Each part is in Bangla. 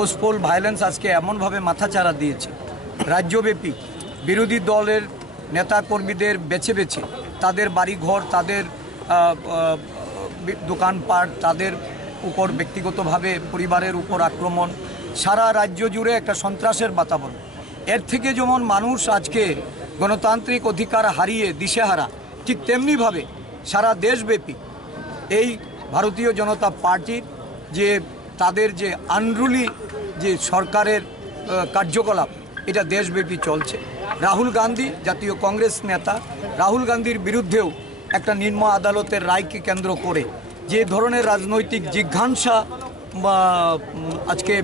পোস্টপোল ভায়োলেন্স আজকে এমনভাবে মাথাচাড়া দিয়েছে, রাজ্যব্যাপী বিরোধী দলের নেতাকর্মীদের বেছে বেছে তাদের বাড়িঘর, তাদের দোকানপাট, তাদের উপর ব্যক্তিগতভাবে পরিবারের উপর আক্রমণ, সারা রাজ্য জুড়ে একটা সন্ত্রাসের বাতাবরণ। এর থেকে যেমন মানুষ আজকে গণতান্ত্রিক অধিকার হারিয়ে দিশেহারা, ঠিক তেমনিভাবে সারা দেশব্যাপী এই ভারতীয় জনতা পার্টির যে তাদের যে আনরুলি যে সরকারের কার্যকলাপ, এটা দেশব্যাপী চলছে। রাহুল গান্ধী, জাতীয় কংগ্রেস নেতা, রাহুল গান্ধীর বিরুদ্ধেও একটা নিম্ন আদালতের রায়কে কেন্দ্র করে যে ধরনের রাজনৈতিক জিজ্ঞাসা আজকে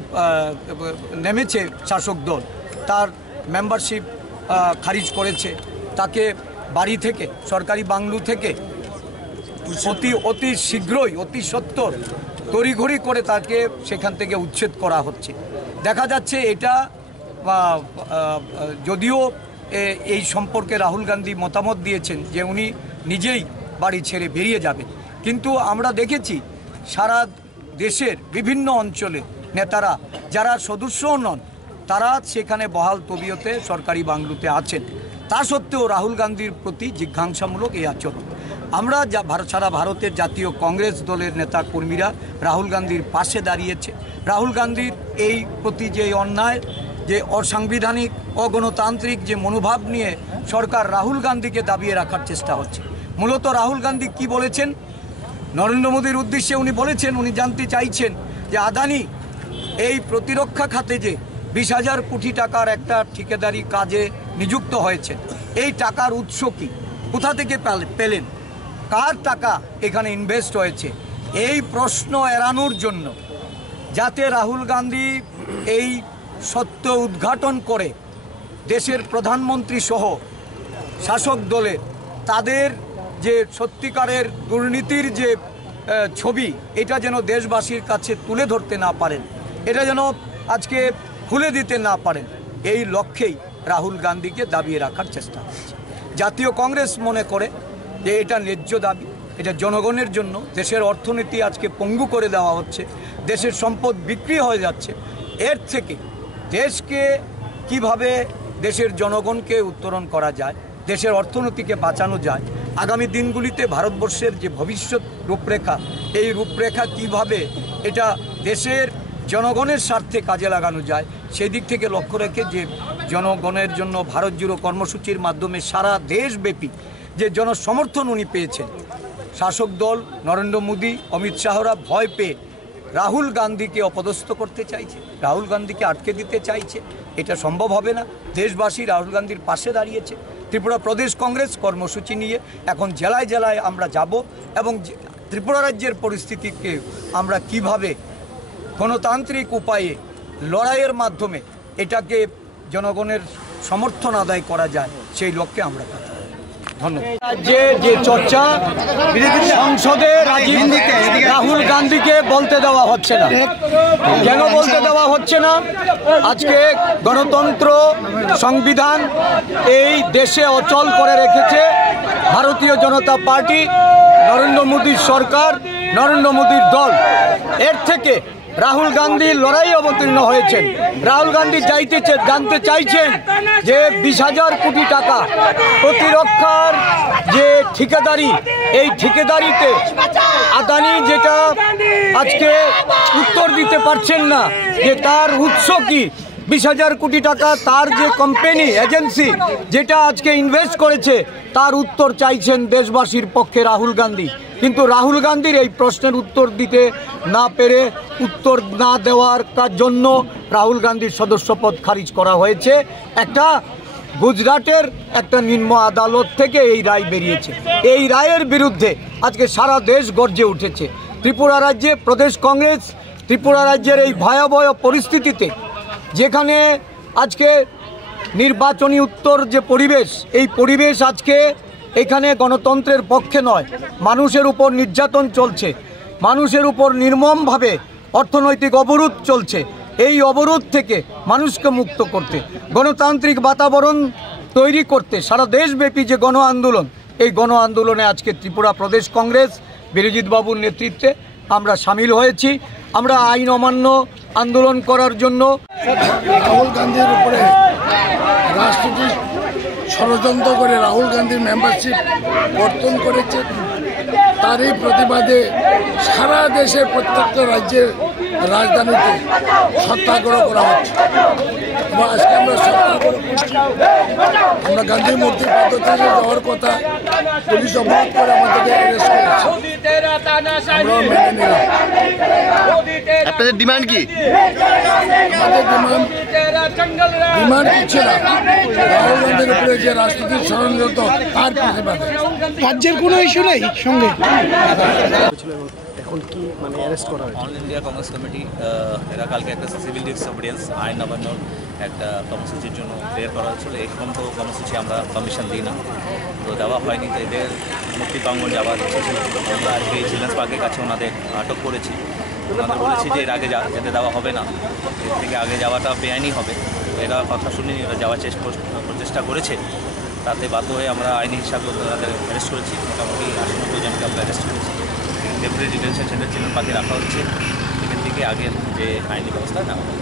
নেমেছে শাসক দল, তার মেম্বারশিপ খারিজ করেছে, তাকে বাড়ি থেকে, সরকারি বাংলো থেকে অতি শীঘ্রই, অতি সত্বর তড়িঘড়ি করে তাকে সেখান থেকে উচ্ছেদ করা হচ্ছে। দেখা যাচ্ছে এটা যদিও এই সম্পর্কে রাহুল গান্ধী মতামত দিয়েছেন যে উনি নিজেই বাড়ি ছেড়ে বেরিয়ে যাবেন, কিন্তু আমরা দেখেছি সারা দেশের বিভিন্ন অঞ্চলে নেতারা যারা সদস্যও নন, তারা সেখানে বহাল তবিয়তে সরকারি বাংলোতে আছেন। তা সত্ত্বেও রাহুল গান্ধীর প্রতি জিজ্ঞাসামূলক এই আচরণ। আমরা সারা ভারতের জাতীয় কংগ্রেস দলের নেতা কর্মীরা রাহুল গান্ধীর পাশে দাঁড়িয়েছে। রাহুল গান্ধীর এই প্রতি যে অন্যায়, যে অসাংবিধানিক, অগণতান্ত্রিক যে মনোভাব নিয়ে সরকার রাহুল গান্ধীকে দাবিয়ে রাখার চেষ্টা হচ্ছে। মূলত রাহুল গান্ধী কি বলেছেন? নরেন্দ্র মোদীর উদ্দেশ্যে উনি বলেছেন, উনি জানতে চাইছেন যে আদানি এই প্রতিরক্ষা খাতে যে 20,000 কোটি টাকার একটা ঠিকাদারি কাজে নিযুক্ত হয়েছেন, এই টাকার উৎস কি, কোথা থেকে পেলেন, কার টাকা এখানে ইনভেস্ট হয়েছে, এই প্রশ্ন এড়ানোর জন্য, যাতে রাহুল গান্ধী এই সত্য উদ্ঘাটন করে দেশের প্রধানমন্ত্রী সহ শাসক দলের তাদের যে সত্যিকারের দুর্নীতির যে ছবি, এটা যেন দেশবাসীর কাছে তুলে ধরতে না পারেন, এটা যেন আজকে খুলে দিতে না পারেন, এই লক্ষ্যেই রাহুল গান্ধীকে দাবিয়ে রাখার চেষ্টা হচ্ছে। জাতীয় কংগ্রেস মনে করে যে এটা ন্যায্য দাবি, এটা জনগণের জন্য। দেশের অর্থনীতি আজকে পঙ্গু করে দেওয়া হচ্ছে, দেশের সম্পদ বিক্রি হয়ে যাচ্ছে। এর থেকে দেশকে কিভাবে, দেশের জনগণকে উত্তরণ করা যায়, দেশের অর্থনীতিকে বাঁচানো যায়, আগামী দিনগুলিতে ভারতবর্ষের যে ভবিষ্যৎ রূপরেখা, এই রূপরেখা কিভাবে এটা দেশের জনগণের স্বার্থে কাজে লাগানো যায়, সেই দিক থেকে লক্ষ্য রেখে যে জনগণের জন্য ভারত জুড়ো কর্মসূচির মাধ্যমে সারা দেশব্যাপী যে জনসমর্থন উনি পেয়েছেন, শাসক দল নরেন্দ্র মোদী, অমিত শাহরা ভয় পেয়ে রাহুল গান্ধীকে অপদস্থ করতে চাইছে, রাহুল গান্ধীকে আটকে দিতে চাইছে। এটা সম্ভব হবে না। দেশবাসী রাহুল গান্ধীর পাশে দাঁড়িয়েছে। ত্রিপুরা প্রদেশ কংগ্রেস কর্মসূচি নিয়ে এখন জেলায় জেলায় আমরা যাব এবং ত্রিপুরা রাজ্যের পরিস্থিতিকে আমরা কিভাবে গণতান্ত্রিক উপায়ে লড়াইয়ের মাধ্যমে এটাকে জনগণের সমর্থন আদায় করা যায়, সেই লক্ষ্যে আমরা কথা। ধন্যবাদ। রাজ্যে যে চর্চা, সংসদে রাহুল গান্ধীকে বলতে দেওয়া হচ্ছে না। কেন বলতে দেওয়া হচ্ছে না? আজকে গণতন্ত্র, সংবিধান এই দেশে অচল করে রেখেছে ভারতীয় জনতা পার্টি, নরেন্দ্র মোদীর সরকার, নরেন্দ্র মোদীর দল। এর থেকে রাহুল গান্ধী লড়াই অবতীর্ণ হয়েছেন। রাহুল গান্ধী জানতে চাইছেন যে 20,000 কোটি টাকা প্রতিরক্ষার যে ঠিকাদারি, এই ঠিকাদারিতে আদানি যেটা আজকে উত্তর দিতে পারছেন না যে তার উৎস কি, 20,000 কোটি টাকা তার যে কোম্পানি, এজেন্সি যেটা আজকে ইনভেস্ট করেছে, তার উত্তর চাইছেন দেশবাসীর পক্ষে রাহুল গান্ধী। কিন্তু রাহুল গান্ধীর এই প্রশ্নের উত্তর দিতে না পেরে, উত্তর না দেওয়ার জন্য রাহুল গান্ধীর সদস্যপদ খারিজ করা হয়েছে। একটা গুজরাটের একটা নিম্ন আদালত থেকে এই রায় বেরিয়েছে। এই রায়ের বিরুদ্ধে আজকে সারা দেশ গর্জে উঠেছে। ত্রিপুরা রাজ্যে প্রদেশ কংগ্রেস ত্রিপুরা রাজ্যের এই ভয়াবহ পরিস্থিতিতে, যেখানে আজকে নির্বাচনী উত্তর যে পরিবেশ, এই পরিবেশ আজকে এখানে গণতন্ত্রের পক্ষে নয়। মানুষের উপর নির্যাতন চলছে, মানুষের উপর নির্মমভাবে অর্থনৈতিক অবরোধ চলছে। এই অবরোধ থেকে মানুষকে মুক্ত করতে, গণতান্ত্রিক বাতাবরণ তৈরি করতে সারা দেশব্যাপী যে গণ আন্দোলন, এই গণ আন্দোলনে আজকে ত্রিপুরা প্রদেশ কংগ্রেস বিরজিৎ বাবুর নেতৃত্বে আমরা সামিল হয়েছি। আমরা আইন অমান্য, আন্দোলন করার জন্য। রাহুল গান্ধীর উপরে রাষ্ট্রপতি ষড়যন্ত্র করে রাহুল গান্ধীর মেম্বারশিপ বর্জন করেছে, তারই প্রতিবাদে সারা দেশের প্রত্যেকটা রাজ্যের রাজধানীতে সত্যাগ্রহ করা হচ্ছে। এবং আজকে আমরা সত্যাগ্রহ করছি, আমরা গান্ধী মূর্তির পদ্ধতিতে যাওয়ার কথা পুলিশ অবরোধ করে আমাদেরকে অ্যারেস্ট করেছে, আমরাও মেনে নিলাম। আপনাদের ডিমান্ড কি? আমাদের ডিমান্ড হচ্ছে না, রাহুল গান্ধীর উপরে যে রাষ্ট্রপতির ষড়যন্ত্র তার প্রতিবাদে। রাজ্যের কোনো ইস্যু নেই সঙ্গে। এখন কি মানে অ্যারেস্ট করা হয়েছে? অল ইন্ডিয়া কংগ্রেস কমিটি এরা কালকে একটা সিভিল ডিসঅবিডিয়েন্স আইন নবান্নর একটা কর্মসূচির জন্য বের করা হয়েছিল। এরকম তো কর্মসূচি আমরা কমিশন দিই না, তো দেওয়া হয়নি। তো এদের মুক্তি প্রাঙ্গণ যাওয়ার ইচ্ছে ছিল। আমরা আজকে চিলড্রেন্স পার্কের কাছে ওনাদের আটক করেছি। ওনাদের বলেছি যে এর আগে যেতে দেওয়া হবে না, এর থেকে আগে যাওয়াটা বেআইনি হবে। এরা কথা শুনিনি, এরা যাওয়ার প্রচেষ্টা করেছে। তাতে বাধ্য হয়ে আমরা আইনি হিসাবে ওনাদের অ্যারেস্ট করেছি। মোটামুটি 80-90 জনকে আমরা অ্যারেস্ট করেছি। টেম্পোরারি ডিটেনশন সেন্টার চিলড্রেন পার্কে রাখা হচ্ছে। এখান থেকে আগের যে আইনি ব্যবস্থা নেওয়া হবে।